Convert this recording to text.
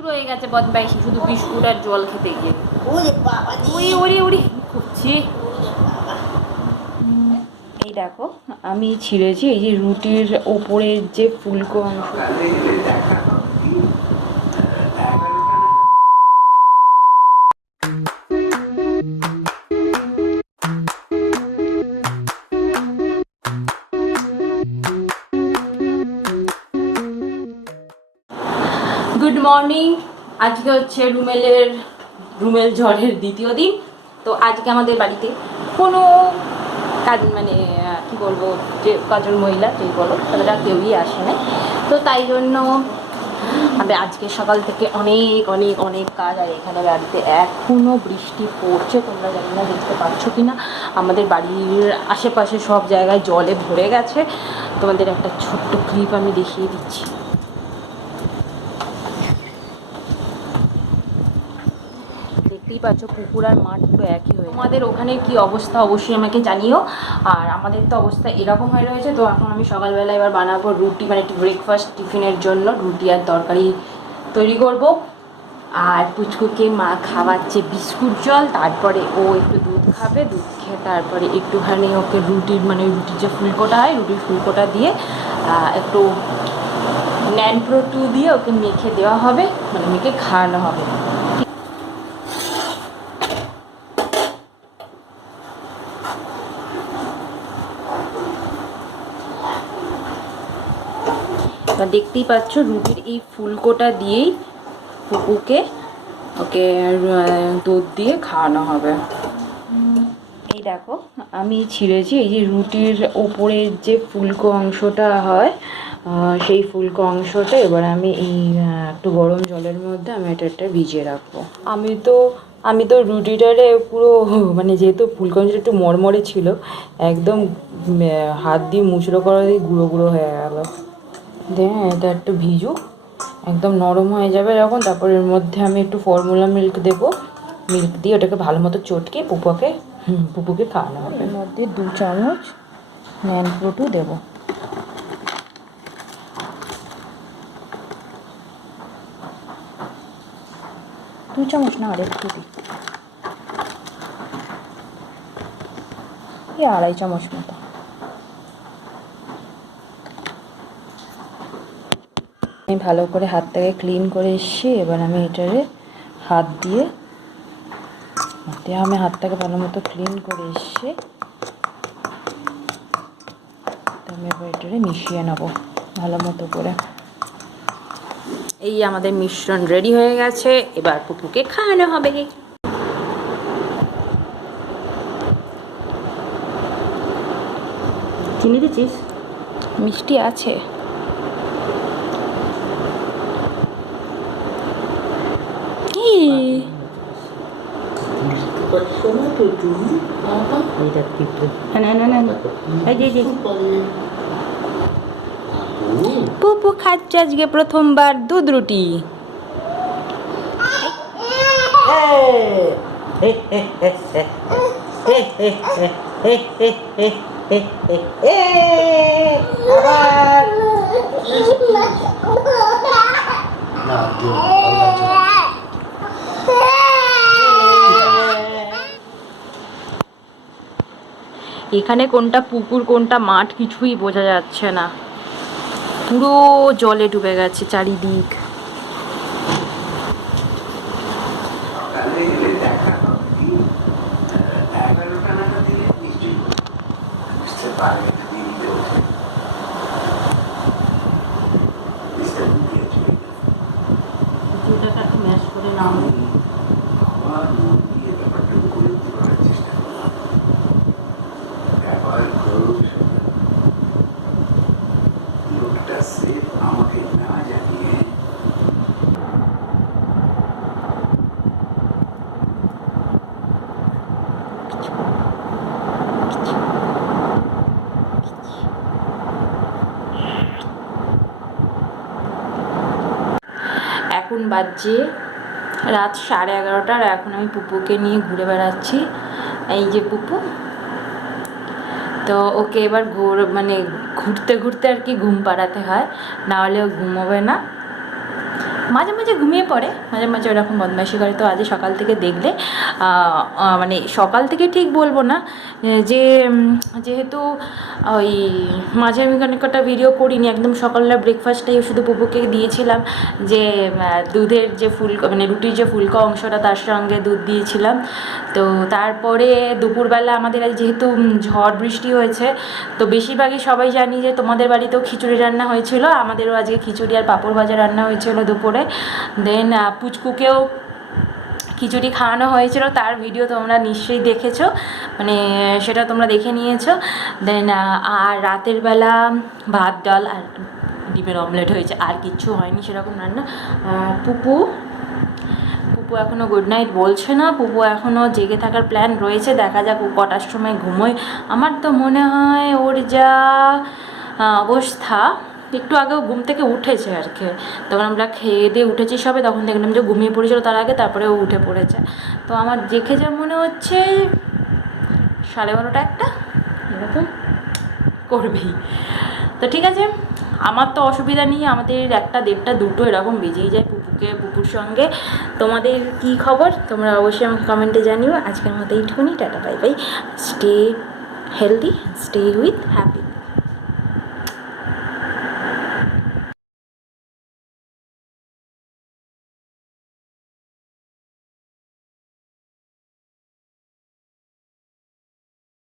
শুরু হয়ে গেছে বদমাইশি, শুধু বিস্কুট আর জল খেতে গিয়ে। খুঁজছি। এই দেখো আমি ছিঁড়েছি এই যে রুটির ওপরের যে ফুলকো অংশ। Good morning. আজকে হচ্ছে রুমেল ঝড়ের দ্বিতীয় দিন। তো আজকে আমাদের বাড়িতে কোনো কাজ মানে কি বলবো, যে কাজের মহিলা যেই বলো তারা কেউই আসে না। তো তাই জন্য আমি আজকে সকাল থেকে অনেক অনেক অনেক কাজ। আর এখানে বাড়িতে এখনও বৃষ্টি পড়ছে, তোমরা জানি না দেখতে পাচ্ছ কি না। আমাদের বাড়ির আশেপাশে সব জায়গায় জলে ভরে গেছে। তোমাদের একটা ছোট্ট ক্লিপ আমি দেখিয়ে দিচ্ছি। দেখতেই পাচ্ছ পুকুর আর মাঠ পুরো একই হয়ে। আমাদের ওখানে কি অবস্থা অবশ্যই আমাকে জানিও। আর আমাদের তো অবস্থা এরকম হয়ে রয়েছে। তো এখন আমি সকালবেলা এবার বানাবো রুটি, মানে একটু ব্রেকফাস্ট টিফিনের জন্য রুটি আর তরকারি তৈরি করব। আর পুচকুকে মা খাওয়াচ্ছে বিস্কুট জল, তারপরে ও একটু দুধ খাবে, দুধ খেয়ে তারপরে একটুখানি ওকে রুটির মানে রুটির যে ফুলকোটা হয় রুটির ফুলকোটা দিয়ে একটু ন্যানপ্রো 2 দিয়ে ওকে মেখে দেওয়া হবে, মানে মেখে খাওয়ানো হবে। দেখতেই পাচ্ছ রুটির এই ফুলকোটা দিয়েই পুকুকে ওকে দুধ দিয়ে খাওয়ানো হবে। এই দেখো আমি ছিঁড়েছি এই যে রুটির ওপরের যে ফুলকো অংশটা হয় সেই ফুলকো অংশটা এবার আমি এই একটু গরম জলের মধ্যে আমি এটা ভিজিয়ে রাখবো। আমি তো রুটিটারে পুরো মানে যেহেতু ফুলকো অংশটা একটু মরমরে ছিল, একদম হাত দিয়ে মুচড়ো করা দিয়ে গুঁড়ো গুঁড়ো হয়ে গেল। দিয়ে এটা একটু ভিজুক, একদম নরম হয়ে যাবে যখন, তারপর এর মধ্যে আমি একটু ফর্মুলা মিল্ক দেবো। মিল্ক দিয়ে ওটাকে ভালো মতো চটকে পুপুকে খাওয়ানো হবে। এর মধ্যে 2 চামচ ন্যানপ্রো 2 দেবো। দু চামচ না, আর একটু দিই, এই 2.5 চামচ মতো। আমি ভালো করে হাতটাকে ক্লিন করে এসেছি। এবার আমি এটারে হাত দিয়ে আমি হাতটাকে ভালো মতো ক্লিন করে এসেছি। আমি এবার এটারে মিশিয়ে নেবো ভালো মতো করে। এই আমাদের মিশ্রণ রেডি হয়ে গেছে, এবার পুপুকে খাওয়ানো হবে। চিনি দিচ্ছিস? মিষ্টি আছে। পুপু খাচ্ছে আজকে প্রথমবার দুধ রুটি। এখানে কোনটা পুকুর কোনটা মাঠ কিছুই বোঝা যাচ্ছে না, পুরো জলে ডুবে গেছে চারিদিক। ম্যাশ করে নাম আমাকে না জানিয়ে এখন বাজছে রাত 11:30। আর এখন আমি পুপুকে নিয়ে ঘুরে বেড়াচ্ছি। এই যে পুপু, তো ওকে এবার ঘুরতে ঘুরতে আর কি ঘুম পাড়াতে হয়, না হলে ও ঘুমোবে না। মাঝে মাঝে ঘুমিয়ে পড়ে, মাঝে মাঝে ওরকম বদমাইশি করে। তো আজ সকাল থেকে দেখলে মানে সকাল থেকে ঠিক বলবো না, যে যেহেতু ওই মাঝে আমি অনেকটা ভিডিও করিনি, একদম সকালবেলা ব্রেকফাস্টটাই শুধু পুপুকে দিয়েছিলাম, যে দুধের যে ফুলকো মানে রুটির যে ফুলকো অংশটা তার সঙ্গে দুধ দিয়েছিলাম। তো তারপরে দুপুরবেলা আমাদের আজ যেহেতু ঝড় বৃষ্টি হয়েছে, তো বেশিরভাগই সবাই জানি যে তোমাদের বাড়িতেও খিচুড়ি রান্না হয়েছিল, আমাদেরও আজকে খিচুড়ি আর পাঁপড় ভাজা রান্না হয়েছিল দুপুরে। দেন পুচকুকেও খিচুড়ি খাওয়ানো হয়েছিল, তার ভিডিও তোমরা নিশ্চয়ই দেখেছো, মানে সেটা তোমরা দেখে নিয়েছো। দেন আর রাতের বেলা ভাত ডাল আর ডিমের অমলেট হয়েছে, আর কিচ্ছু হয়নি সেরকম রান্না। পুপু পুপু এখনও গুড নাইট বলছে না, পুপু এখনও জেগে থাকার প্ল্যান রয়েছে, দেখা যাক ও কটার সময় ঘুমোয়। আমার তো মনে হয় ওর যা অবস্থা, একটু আগেও ঘুম থেকে উঠেছে আর কি, তখন আমরা খেয়ে দিয়ে উঠেছি সবে, তখন দেখলাম যে ঘুমিয়ে পড়েছিল তার আগে, তারপরে ও উঠে পড়েছে। তো আমার দেখে যা মনে হচ্ছে 12:30 একটা এরকম করবেই। তো ঠিক আছে, আমার তো অসুবিধা নেই, আমাদের 1টা 1:30 2টো এরকম বেজেই যায় পুপুর সঙ্গে। তোমাদের কি খবর তোমরা অবশ্যই আমাকে কমেন্টে জানিও। আজকের মতো এইটুকুনি, tata bye bye, stay healthy, stay with happy.